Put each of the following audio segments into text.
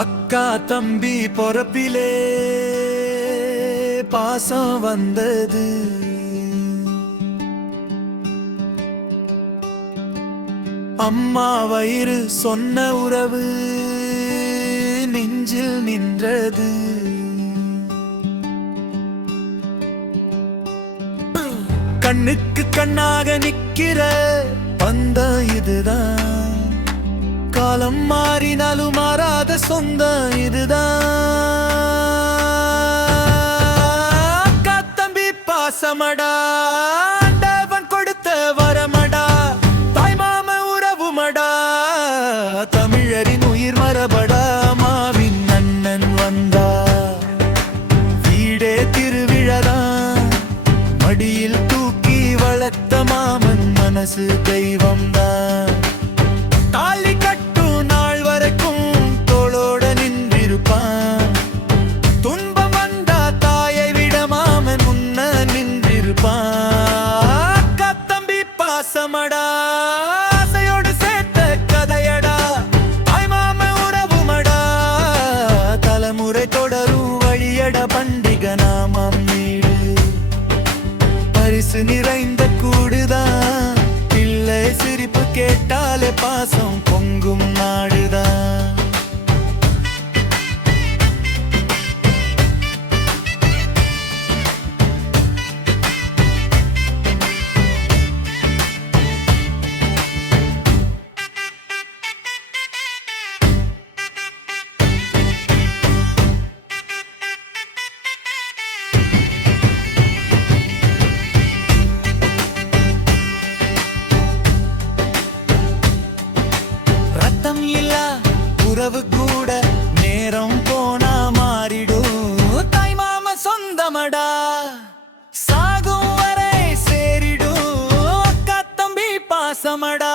அக்கா தம்பி பொறப்பிலே பாசம் வந்தது. அம்மா வயிறு சொன்ன உறவு நெஞ்சில் நின்றது. கண்ணுக்கு கண்ணாக நிக்கிற பந்தம் இதுதான். காலம் மாறினாலும் மாறாத சொந்தம் இதுதான். அக்கா தம்பி பாசமடா, ஆண்டவன் கொடுத்த வரமடா, தாய் மாம உறவுமடா, தமிழரின் உயிர் மரபடா. மாவின் அண்ணன் வந்தா வீடே திருவிழதான். மடியில் தூக்கி வளர்த்த மாமன் மனசு தெய்வம்தான். தாலி கட்டும் நாள் வரைக்கும் தோளோட நின்றிருப்பான். துன்பம் வந்தா தாயை விட மாமன் முன்ன நின்றிருப்பான். அக்கா தம்பி பாசமடா, ஆசையோடு சேர்த்த கதையடா, தாய் மாம உறவுமடா, தலைமுறை தொடரும் வழியட. பண்டிகை நாமம் வீடு பரிசு நிறைந்த கூடுதான். பிள்ளை சிரிப்பு கேட்டாலே பாசம் பொங்கும் நாடுதான். ரத்தம் இல்லா உறவு கூட நேரம் போனா மாறிடும். தாய் மாம சொந்தமடா, சாகும் வரை சேரிடும். அக்கா தம்பி பாசமடா,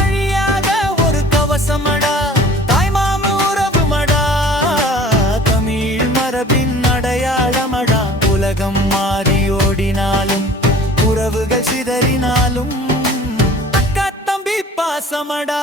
அழியாத ஒரு கவசமடா, தாய் மாம உறவுமடா, தமிழ் மரபின் அடையாளமடா. உலகம் மாறி ஓடினாலும் உறவுகள் சிதறினாலும் அக்கா தம்பி பாசமடா.